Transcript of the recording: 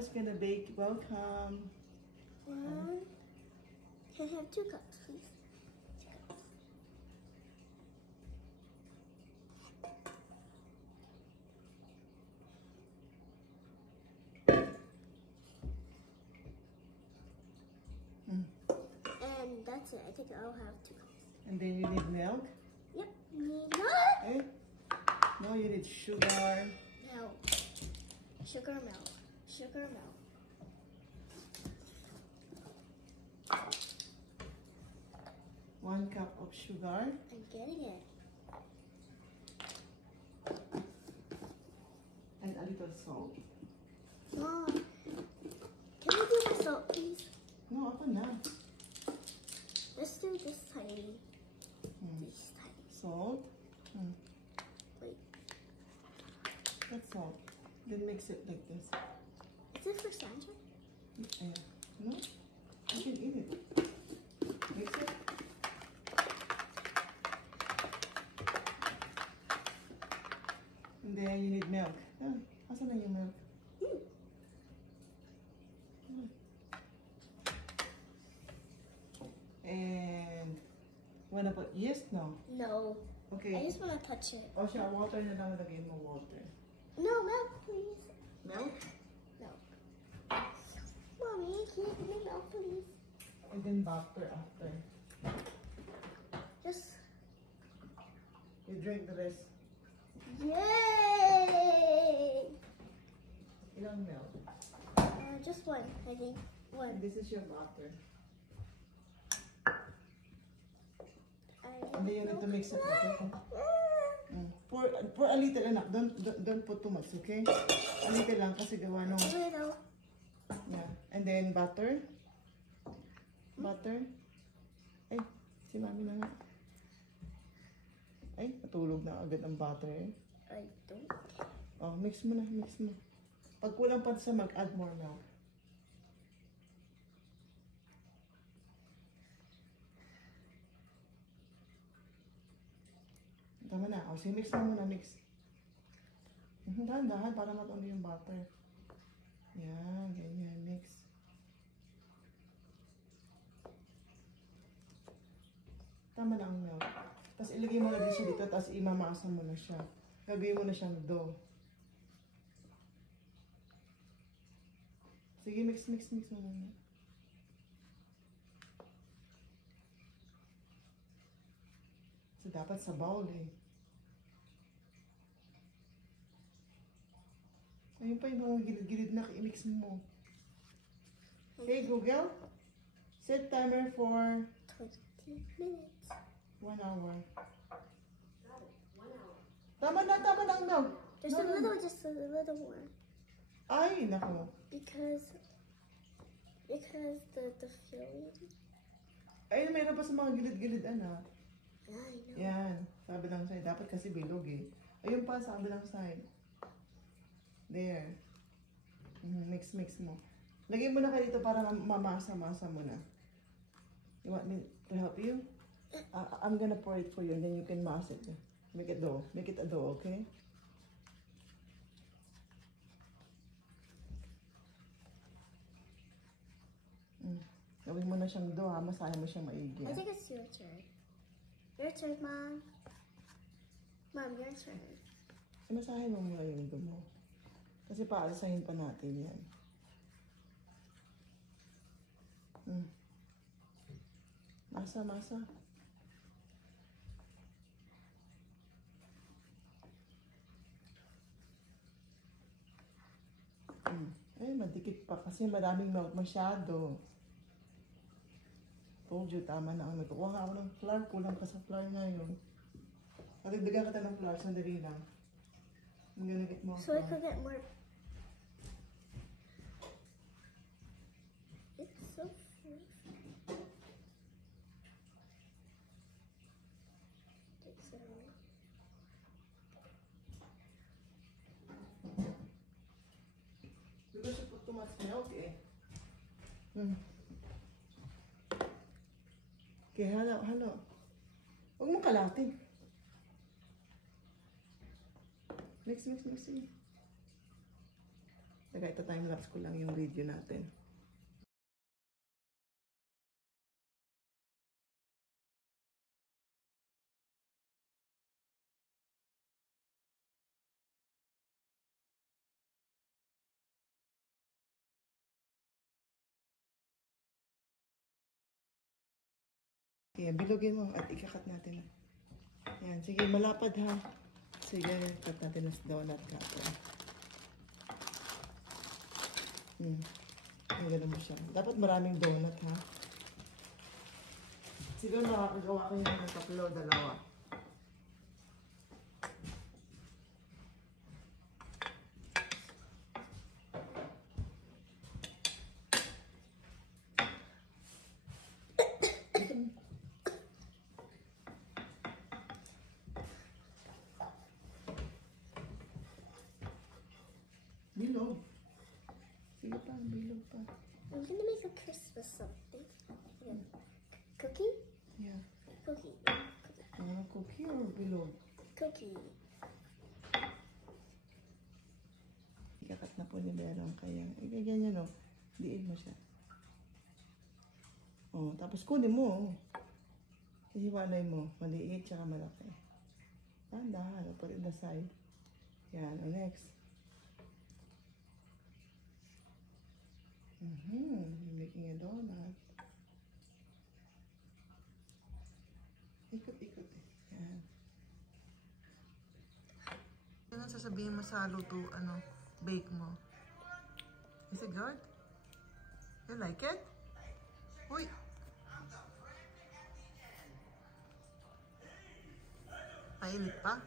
Papa's gonna bake. Welcome. One. Can I have 2 cups, please? 2 cups. And that's it. I think I'll have 2 cups. And then you need milk. Yep. Need what? Eh? No, you need sugar. Milk. Sugar milk. Sugar milk. One cup of sugar. I'm getting it. And a little salt. Mom, can you do the salt, please? No, ako na. Let's do this tiny. This tiny. Salt. Wait. That's salt. Then mix it like this. Is it for Sandra? Yeah. No? You can eat it. Mix it. And then you need milk. Ah, asan na yung milk? And wanna put yeast? No. No. Okay. I just want to touch it. O siya, water na lang lagay mo water. No, milk, please. Milk? Milk. Mommy, can you give me milk, please? And then butter after. Just. You drink the rest. Yay! Ilang milk? Just 1, I think. 1. And this is your butter. And then you need to mix it, okay? Pour a little enough. Don't put too much, okay? A little lang kasi gawa nung... Little. Yeah. And then butter. Butter. Ay, si mami na nga. Ay, natulog na agad ang butter eh. I don't. Oh, mix mo na, mix mo. Pag kulang pa sa mag-add more milk. Tama na. O, sige, mix mo muna, mix. Dahan-dahan para matuloy yung butter. Yan, ganyan, mix. Tama na ang milk. Tapos ilagay mo na din siya dito, tapos imamasa mo na siya. Gagawin mo na siyang dough. Sige, mix mo muna. So, dapat sa bowl eh. Ayun pa yung mga gilid-gilid na i-mix mo. Okay, Google. Set timer for 20 minutes. 1 hour. Got it. 1 hour. Tama na ang milk. Just a little more. Ay, nako. Because the filling. Ay, mayroon pa sa mga gilid-gilid, anak. I know. Yan. Sabi lang side. Dapat kasi bilog eh. Ayun pa, sabi lang side. There. Mix mo. Lagay mo na kayo dito para mamasa-masa mo na. You want me to help you? I'm gonna pour it for you and then you can mass it. Make it dough. Make it a dough, okay? Gawin mo na siyang dough ha. Masahin mo siyang maigi. I think it's your turn. Your turn, Mom. Mom, your turn. Masahin mo muna yung dough mo. Kasi paalisahin pa natin yan. Masa. Eh, madikit pa kasi maraming milk masyado. Told you, tama na ang ito. Kuha nga ako ng flour. Kulang ka sa flour ngayon. Natagdagan kita ng flour. Sandali lang. I'm gonna get more So I flour. could get more. It's so fluffy. Takes it away. Because you put too much milk eh. Okay, halo. Huwag mong kalatin. Mix. Teka, ito time-lapse ko lang yung video natin. Kaya bilogin mo at ikakat natin. Yan, sige, malapad ha. Sige, cut natin ng donut cutter. Ganun mo siya. Dapat maraming donut ha. Siguro nakakagawa kayo ng tatlo, dalawa. Bilog. Sige pa, bilog pa. I'm gonna make a Christmas something. Yeah. Cookie? Yeah. Cookie. Cookie or bilog? Cookie. Ikakat na po ni Bero ang kayang. Ganyan o. Diin mo siya. Oh, tapos kunin mo. Hihiwalay mo. Maliit tsaka malaki. Dahan-dahan. Put in the side. Yan. O next. You're making a donut. Ikot-ikot eh. Yan. Ano sasabihin mo sa luto, bake mo? Is it good? You like it? Uy! Mainit pa?